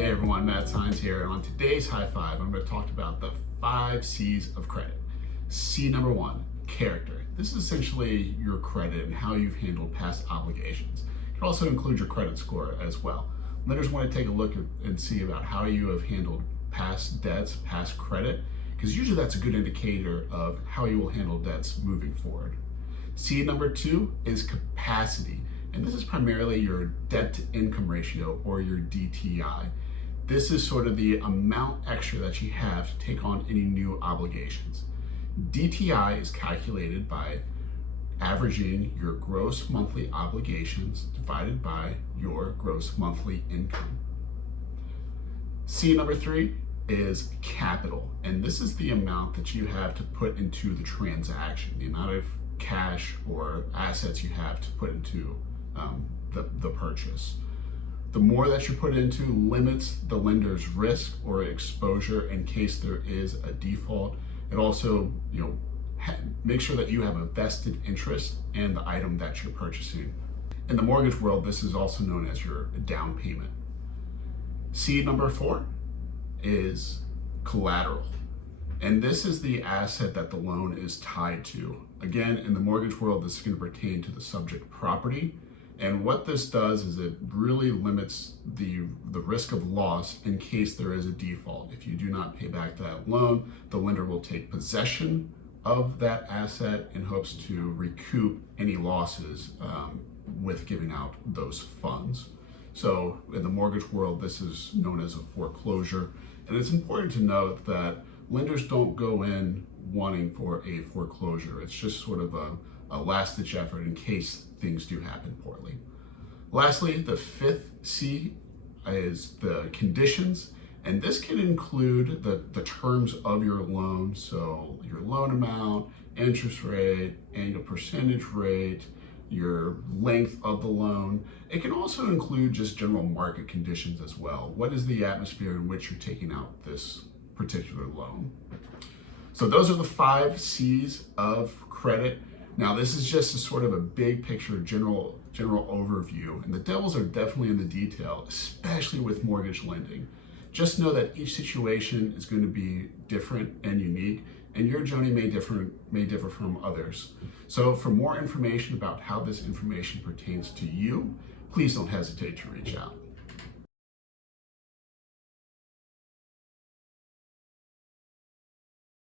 Hey everyone, Matt Sines here, and on today's High Five, I'm going to talk about the 5 C's of credit. C number 1, character. This is essentially your credit and how you've handled past obligations. It can also include your credit score as well. Lenders want to take a look and see about how you have handled past debts, past credit, because usually that's a good indicator of how you will handle debts moving forward. C number 2 is capacity, and this is primarily your debt to income ratio, or your DTI. This is sort of the amount extra that you have to take on any new obligations. DTI is calculated by averaging your gross monthly obligations divided by your gross monthly income. C number 3 is capital, and this is the amount that you have to put into the transaction, the amount of cash or assets you have to put into the purchase. The more that you put into limits the lender's risk or exposure in case there is a default. It also, make sure that you have a vested interest in the item that you're purchasing. In the mortgage world, this is also known as your down payment. C number 4 is collateral. And this is the asset that the loan is tied to. Again, in the mortgage world, this is going to pertain to the subject property. And what this does is it really limits the risk of loss in case there is a default. If you do not pay back that loan, the lender will take possession of that asset in hopes to recoup any losses with giving out those funds. So in the mortgage world, this is known as a foreclosure. And it's important to note that lenders don't go in wanting for a foreclosure. It's just sort of a last-ditch effort in case things do happen poorly. Lastly, the 5th C is the conditions, and this can include the terms of your loan, so your loan amount, interest rate, annual percentage rate, your length of the loan. It can also include just general market conditions as well. What is the atmosphere in which you're taking out this particular loan? So those are the 5 C's of credit. Now, this is just a sort of a big picture, general overview, and the devils are definitely in the detail, especially with mortgage lending. Just know that each situation is going to be different and unique, and your journey may differ from others. So for more information about how this information pertains to you, please don't hesitate to reach out.